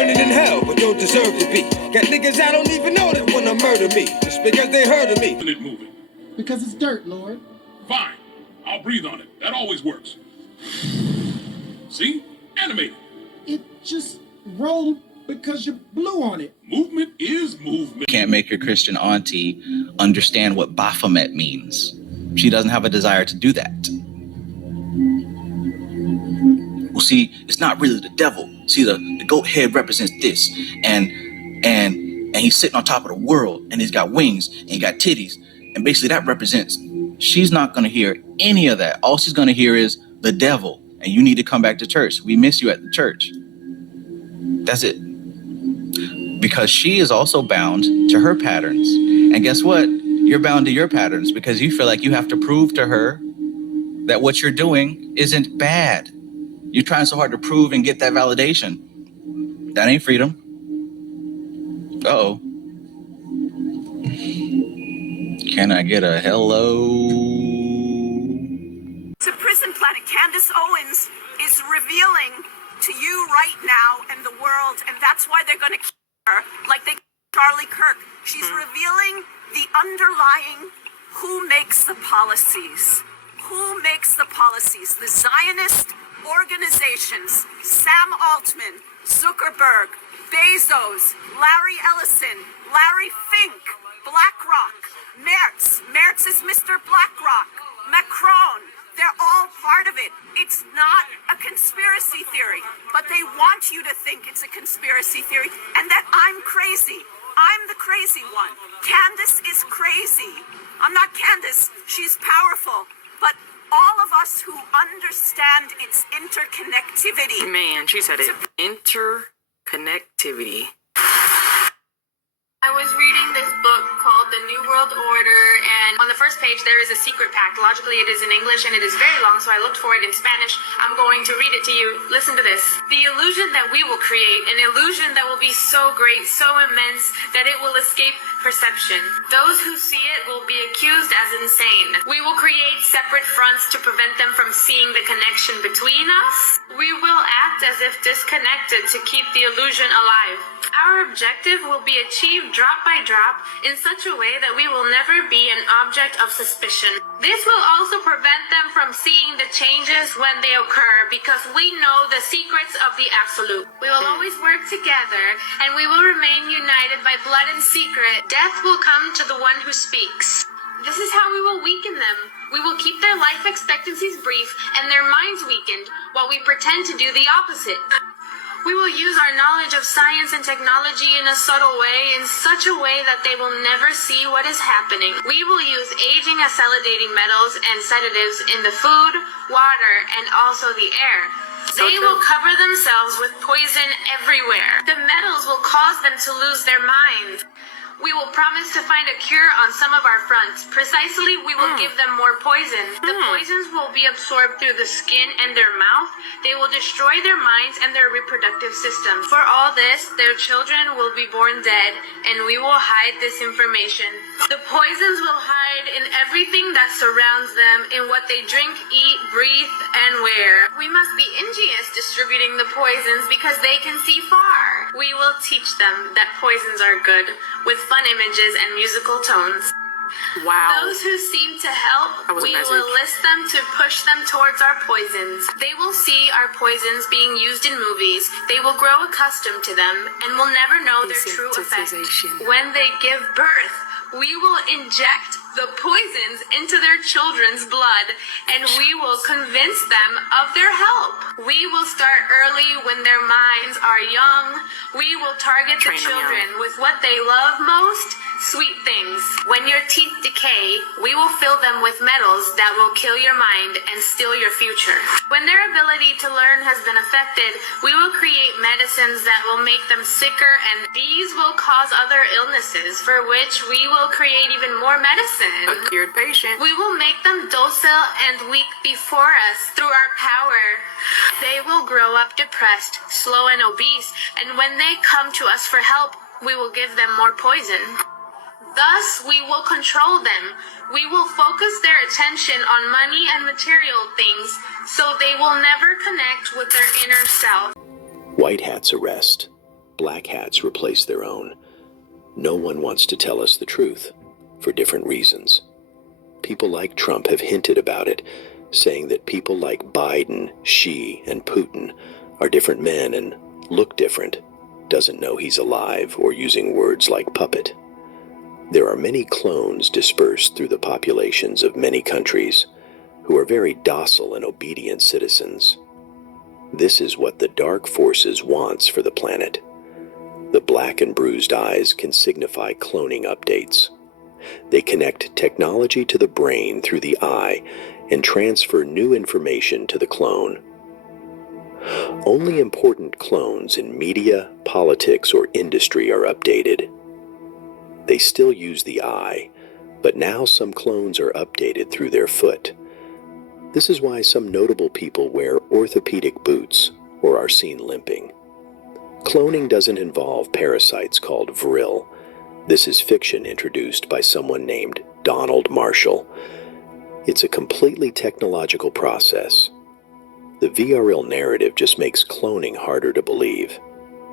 burning in hell, but don't deserve to be. Got niggas I don't even know that wanna murder me, just because they heard of me. It moving. Because it's dirt, Lord. Fine. I'll breathe on it. That always works. See? Animated. It just rolled because you blew on it. Movement is movement. Can't make your Christian auntie understand what Baphomet means. She doesn't have a desire to do that. Well, see, it's not really the devil. See, the goat head represents this, and he's sitting on top of the world, and he's got wings, and he got titties, and basically that represents. She's not going to hear any of that. All she's going to hear is the devil, and you need to come back to church. We miss you at the church. That's it. Because she is also bound to her patterns. And guess what? You're bound to your patterns because you feel like you have to prove to her that what you're doing isn't bad. You're trying so hard to prove and get that validation. That ain't freedom. Uh-oh. Can I get a hello? To Prison Planet, Candace Owens is revealing to you right now and the world, and that's why they're going to kill her like they killed Charlie Kirk. She's revealing the underlying who makes the policies. Who makes the policies? The Zionist organizations, Sam Altman, Zuckerberg, Bezos, Larry Ellison, Larry Fink, BlackRock, Mertz. Mertz is Mr. BlackRock, Macron. They're all part of it. It's not a conspiracy theory, but they want you to think it's a conspiracy theory and that I'm crazy. I'm the crazy one. Candace is crazy. I'm not Candace. She's powerful. But all of us who understand its interconnectivity. Man, she said it. Interconnectivity. I was reading this book called The New World Order, and on the first page there is a secret pact. Logically it is in English and it is very long, so I looked for it in Spanish. I'm going to read it to you. Listen to this. The illusion that we will create, an illusion that will be so great, so immense, that it will escape perception. Those who see it will be accused as insane. We will create separate fronts to prevent them from seeing the connection between us. We will act as if disconnected to keep the illusion alive. Our objective will be achieved drop by drop in such a way that we will never be an object of suspicion. This will also prevent them from seeing the changes when they occur because we know the secrets of the absolute. We will always work together and we will remain united by blood and secret. Death will come to the one who speaks. This is how we will weaken them. We will keep their life expectancies brief and their minds weakened while we pretend to do the opposite. We will use our knowledge of science and technology in a subtle way, in such a way that they will never see what is happening. We will use aging acetylating metals and sedatives in the food, water, and also the air. They will cover themselves with poison everywhere. The metals will cause them to lose their minds. We will promise to find a cure on some of our fronts. Precisely, we will give them more poison. The poisons will be absorbed through the skin and their mouth. They will destroy their minds and their reproductive systems. For all this, their children will be born dead, and we will hide this information. The poisons will hide in everything that surrounds them, in what they drink, eat, breathe, and wear. We must be ingenious distributing the poisons because they can see far. We will teach them that poisons are good, with fun images and musical tones. Wow. Those who seem to help, we will enlist them to push them towards our poisons. They will see our poisons being used in movies. They will grow accustomed to them and will never know their true effect. When they give birth, we will inject the poisons into their children's blood, and we will convince them of their help. We will start early when their minds are young. We will target the children with what they love most, sweet things. When your teeth decay, we will fill them with metals that will kill your mind and steal your future. When their ability to learn has been affected, we will create medicines that will make them sicker, and these will cause other illnesses for which we will create even more medicine. A cured patient. We will make them docile and weak before us through our power. They will grow up depressed, slow, and obese, and when they come to us for help, we will give them more poison. Thus, we will control them. We will focus their attention on money and material things, so they will never connect with their inner self. White Hat's arrest black hats replace their own. No one wants to tell us the truth, for different reasons. People like Trump have hinted about it, saying that people like Biden, Xi, and Putin are different men and look different, doesn't know he's alive, or using words like puppet. There are many clones dispersed through the populations of many countries who are very docile and obedient citizens. This is what the dark forces wants for the planet. The black and bruised eyes can signify cloning updates. They connect technology to the brain through the eye and transfer new information to the clone. Only important clones in media, politics, or industry are updated. They still use the eye, but now some clones are updated through their foot. This is why some notable people wear orthopedic boots or are seen limping. Cloning doesn't involve parasites called vril. This is fiction introduced by someone named Donald Marshall. It's a completely technological process. The VRL narrative just makes cloning harder to believe.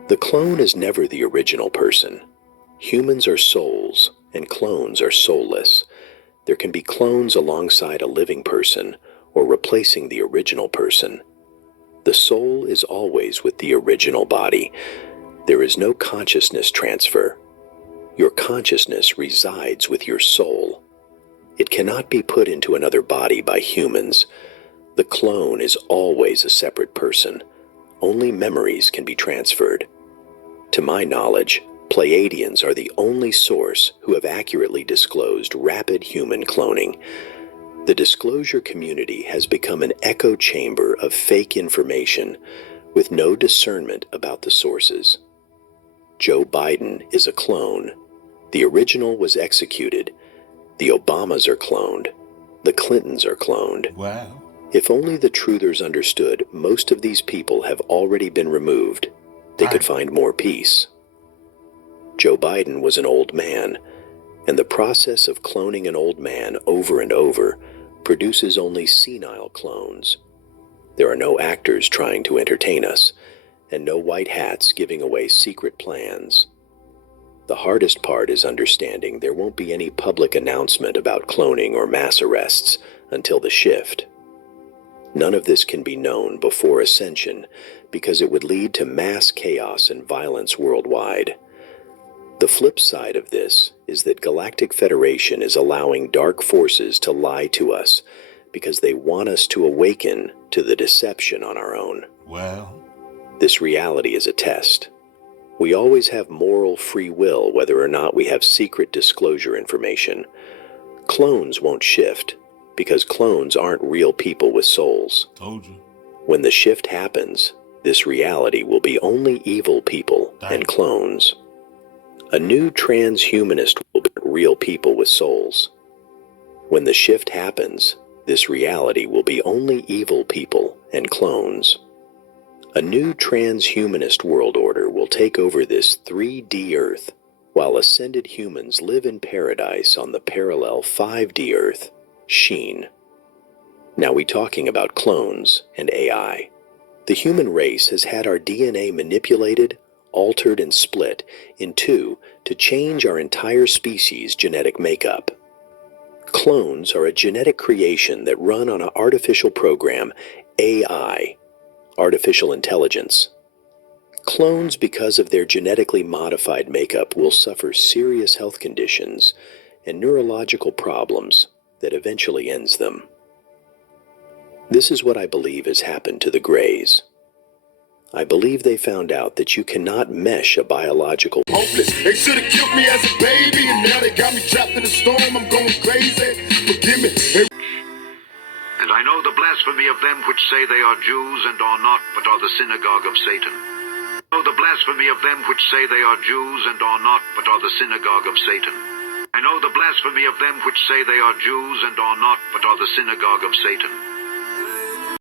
The clone is never the original person. Humans are souls, and clones are soulless. There can be clones alongside a living person, or replacing the original person. The soul is always with the original body. There is no consciousness transfer. Your consciousness resides with your soul. It cannot be put into another body by humans. The clone is always a separate person. Only memories can be transferred. To my knowledge, Pleiadians are the only source who have accurately disclosed rapid human cloning. The disclosure community has become an echo chamber of fake information with no discernment about the sources. Joe Biden is a clone. The original was executed. The Obamas are cloned. The Clintons are cloned. Wow. If only the truthers understood most of these people have already been removed, they could find more peace. Joe Biden was an old man, and the process of cloning an old man over and over produces only senile clones. There are no actors trying to entertain us, and no white hats giving away secret plans. The hardest part is understanding there won't be any public announcement about cloning or mass arrests until the shift. None of this can be known before Ascension because it would lead to mass chaos and violence worldwide. The flip side of this is that Galactic Federation is allowing dark forces to lie to us because they want us to awaken to the deception on our own. Well, this reality is a test. We always have moral free will whether or not we have secret disclosure information. Clones won't shift because clones aren't real people with souls. told you. When the shift happens, this reality will be only evil people and clones. A new transhumanist will be real people with souls. When the shift happens, this reality will be only evil people and clones. A new transhumanist world order will take over this 3D Earth, while ascended humans live in paradise on the parallel 5D Earth, Sheen. Now we talking about clones and AI. The human race has had our DNA manipulated, altered, and split in two to change our entire species' genetic makeup. Clones are a genetic creation that run on an artificial program, AI, artificial intelligence. Clones, because of their genetically modified makeup, will suffer serious health conditions and neurological problems that eventually ends them. This is what I believe has happened to the Greys. I believe they found out that you cannot mesh a biological... Hopeless. They should have killed me as a baby, and now they got me trapped in a storm. I'm going crazy. Forgive me. And I know the blasphemy of them which say they are Jews and are not, but are the synagogue of Satan. I know the blasphemy of them which say they are Jews and are not, but are the synagogue of Satan. I know the blasphemy of them which say they are Jews and are not, but are the synagogue of Satan.